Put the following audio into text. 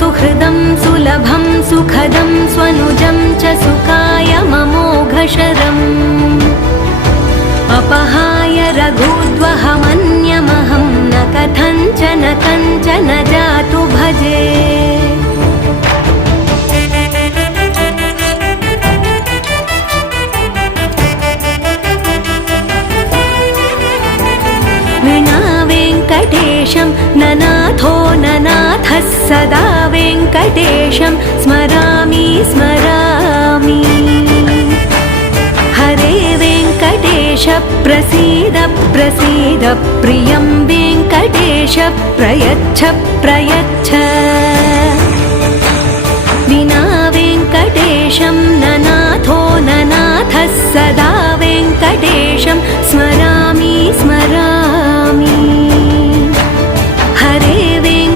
सुहृदं सुलभं सुखदं स्वनुजं च सुखाय ममोघशरम् अपहाय रघुद्वहमन्यमहं न कथञ्चन कञ्चन जातु भजे। विना वेङ्कटेशं ननाथो ननाथः सदा वेङ्कटेशं स्मरामि स्मरामि। हरे वेङ्कटेश प्रसीद प्रसीद प्रियं वेङ्कटेश प्रयच्छ प्रयच्छ।